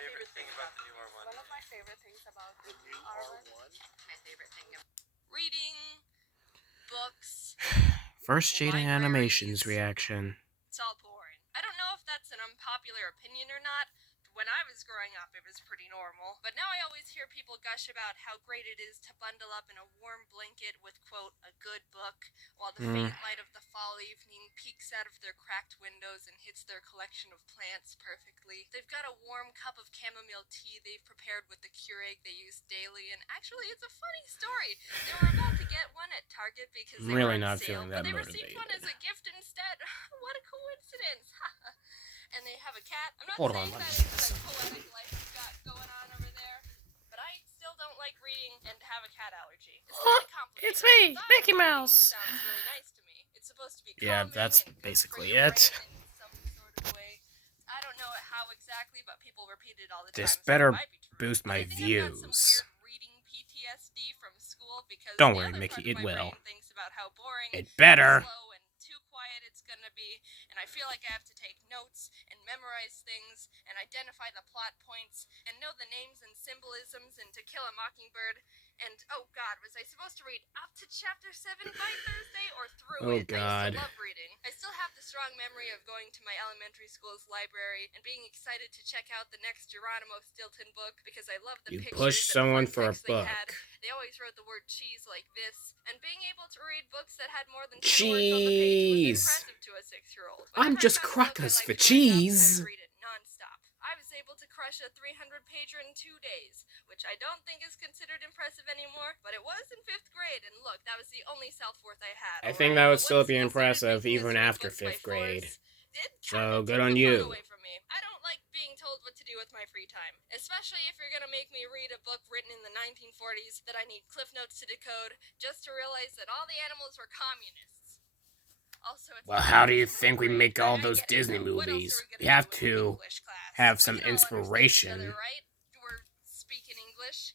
favorite thing about the new R1? One of my favorite things about the new R1? My favorite thing about reading, books, First Jaiden Animations reaction. It's all boring. I don't know if that's an unpopular opinion or not. When I was growing up, it was pretty normal. But now I always hear people gush about how great it is to bundle up in a warm blanket with, quote, a good book, while the faint light of the fall evening peeks out of their cracked windows and hits their collection of plants perfectly. They've got a warm cup of chamomile tea they've prepared with the Keurig they use daily, and actually, it's a funny story. They were about to get one at Target because they were on sale, but they received one as a gift instead. What a coincidence! And they have a cat. I'm not saying that it's a poetic life you've got going on over there, but I still don't like reading and have a cat allergy. It's really complicated. It's me, Mickey Mouse. Sounds really nice to me. It's supposed to be Yeah, calming that's and basically bring your it. brain in some sort of way. I don't know how exactly, but people repeat it all the time. This so better it might be true. boost my I think I've got some views. weird reading PTSD from school because Don't the worry, other Mickey, part of it my will. brain thinks about how boring It better. slow and too quiet it's gonna be, and I feel like I have to take notes and memorize things and identify the plot points and know the names and symbolisms and To Kill a Mockingbird. And oh god, was I supposed to read up to chapter 7 by Thursday or through Oh it? god. I used to love reading. I still have the strong memory of going to my elementary school's library and being excited to check out the next Geronimo Stilton book because I love the You pictures push and someone fun for a text they had. book. They always wrote the word cheese like this, and being able to read books that had more than 10 words on the page was impressive to a 6-year-old. I'm just crackers for cheese. I would read it non-stop. I was able to crush a 300-pager in 2 days, which I don't think is considered impressive anymore, but it was in 5th grade, and look, that was the only self-worth I had. I think that would still be impressive even after 5th grade. So good on you. I don't like being told what to do with my free time, especially if you're gonna make me read a book written in the 1940s that I need cliff notes to decode just to realize that all the animals were communists. Also, it's Well, how do you think we make all those Disney movies? We have to have some inspiration. Right? We're speaking English.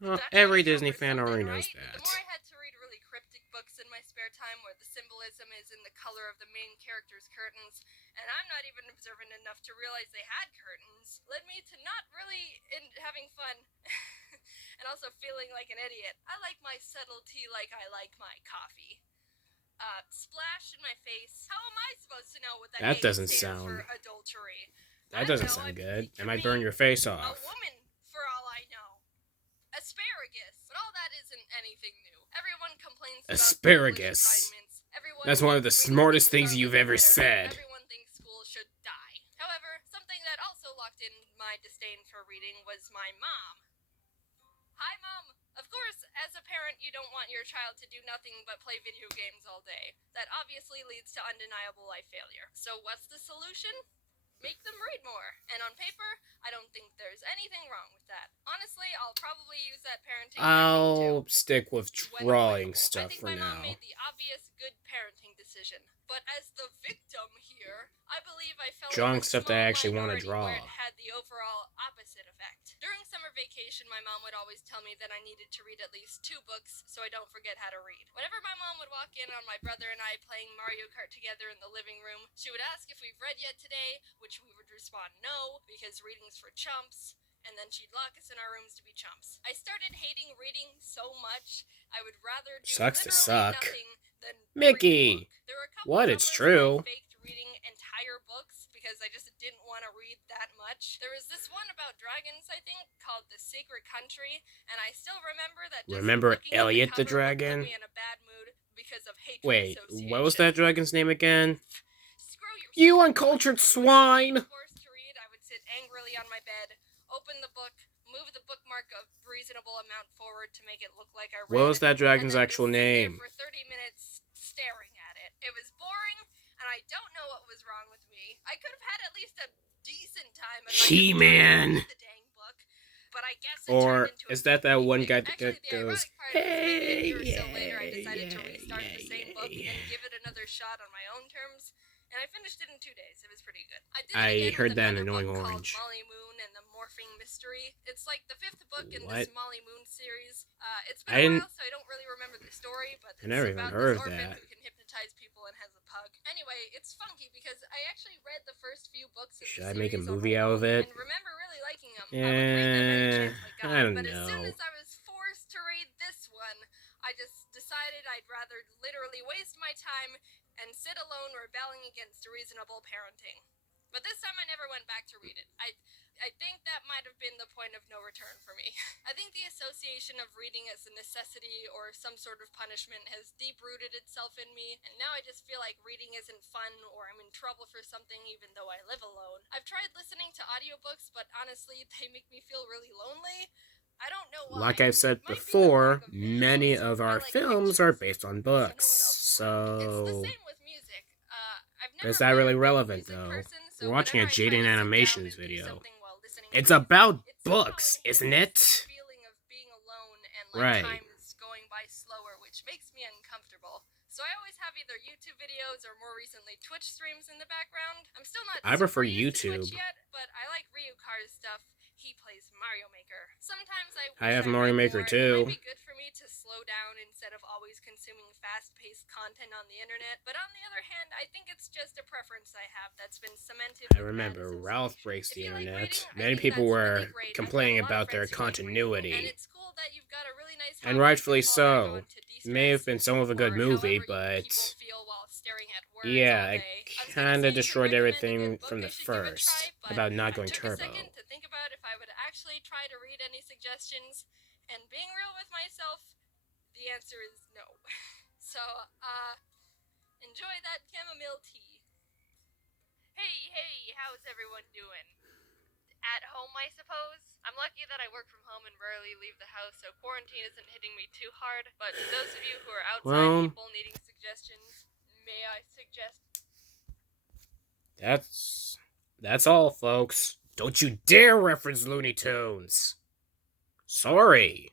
Well, every Disney fan already knows The that. more I had to read really cryptic books in my spare time where the symbolism is in the color of the main character's curtains, and I'm not even observant enough to realize they had curtains, led me to not really having fun. And also feeling like an idiot. I like my subtlety like I like my coffee. Splash in my face. How am I supposed to know what that doesn't stands sound... for adultery? That doesn't sound good. It might burn your face A off. woman, for all I know. Asparagus. But all that isn't anything new. Everyone complains about Asparagus. assignments. That's one of the smartest things you've ever said. Everyone thinks school should die. However, something that also locked in my disdain for reading was my mom. Hi, Mom. Of course, as a parent, you don't want your child to do nothing but play video games all day. That obviously leads to undeniable life failure. So what's the solution? Make them read more. And on paper, I don't think there's anything wrong with that. Honestly, I'll probably use that parenting I'll stick with drawing stuff for I think my now. mom made the obvious good parenting decision. But as the victim here, I believe I fell Drawing into stuff that I actually want to minority draw. where it had the overall opposite effect. During summer vacation, my mom would always tell me that I needed to read at least 2 books so I don't forget how to read. Whenever my mom would walk in on my brother and I playing Mario Kart together in the living room, she would ask if we've read yet today, which we would respond no, because reading's for chumps, and then she'd lock us in our rooms to be chumps. I started hating reading so much, I would rather do Sucks to literally suck. nothing than Mickey! read a book. There were a couple What? It's summers true. where I faked reading entire books because I just didn't want to read that much. There was this one about dragons, I think, called The Secret Country, and I still remember that just Remember looking at Elliot the cover would dragon? put me in a bad mood because of hatred Wait, association. what was that dragon's name again? Screw your You soul. uncultured When I swine! was forced to read, I would sit angrily on my bed, open the book, move the bookmark a reasonable amount forward to make it look like I read. What was that dragon's and then actual just sit there name? for 30 minutes staring at it. It was boring, and I don't know what was wrong with me. I could have had at least a decent time if He-Man! I just read the dang book, but I guess it Or turned into a is that one guy that Actually, the goes, ironic part is maybe a year or so hey, later I decided to restart yeah, the same book yeah. and give it another shot on my own terms, and I finished it in 2 days. It was pretty good. I did it I again heard with that in another Annoying book Orange. called Molly Moon and the Morphing Mystery. It's like the 5th book in What? this Molly Moon series. It's I been a didn't- while, so I don't really remember the story, but it's never even about heard this of orphan that. who can hypnotize people and has a pug. Anyway, it's funky because I actually read the first few books of Should the I make a series on movie my out of own, it? and remember really I would read them any chance I got, I don't but as soon know. as I was forced to read this one, I just decided I'd rather literally waste my time and sit alone rebelling against reasonable parenting. But this time I never went back to read it. I think that might have been the point of no return for me. I think the association of reading as a necessity or some sort of punishment has deep-rooted itself in me, and now I just feel like reading isn't fun or I'm in trouble for something even though I live alone. I've tried listening to audiobooks, but honestly, they make me feel really lonely. I don't know why. Like I've said It might be the before, lack of many visuals. of I our like films pictures. are based on books, It's the so same with music. I've never is that been really a big relevant music though? person, so We're watching a whenever I try Jaiden to sit down Animations and do video. something while listening It's to music, about it somehow books, isn't enhances it? the feeling of being alone and like Right. time is going by slower, which makes me uncomfortable. So I always have either YouTube videos or more recently Twitch streams in the background. I'm still not I prefer super used to Twitch YouTube. yet, but I like Ryukar's stuff. He plays Mario Maker. Sometimes I I wish have I Mario read Maker more. It too. might be good for me to slow down instead of always consuming fast-paced content on the internet. But on the other hand, I think it's just a preference I have that's been cemented. I remember Ralph breaks the If you like internet. reading, I Many think people that's were really great. I've got complaining a lot of about their friends who like reading, and continuity. it's cool that you've got a really nice And hobby rightfully to fall back on so. to It may have de-stress, been some of a good or movie, however but people feel while staring at words yeah, all it day. I was gonna say kinda you could destroyed recommend a everything good from book the I should give a first try, but about not I going took a turbo. second to think about if I would actually try to read any suggestions, and being real with myself, the answer is no. So, enjoy that chamomile tea. Hey, how's everyone doing? At home, I suppose? I'm lucky that I work from home and rarely leave the house, so quarantine isn't hitting me too hard. But to those of you who are outside people needing suggestions, may I suggest... That's all, folks. Don't you dare reference Looney Tunes. Sorry.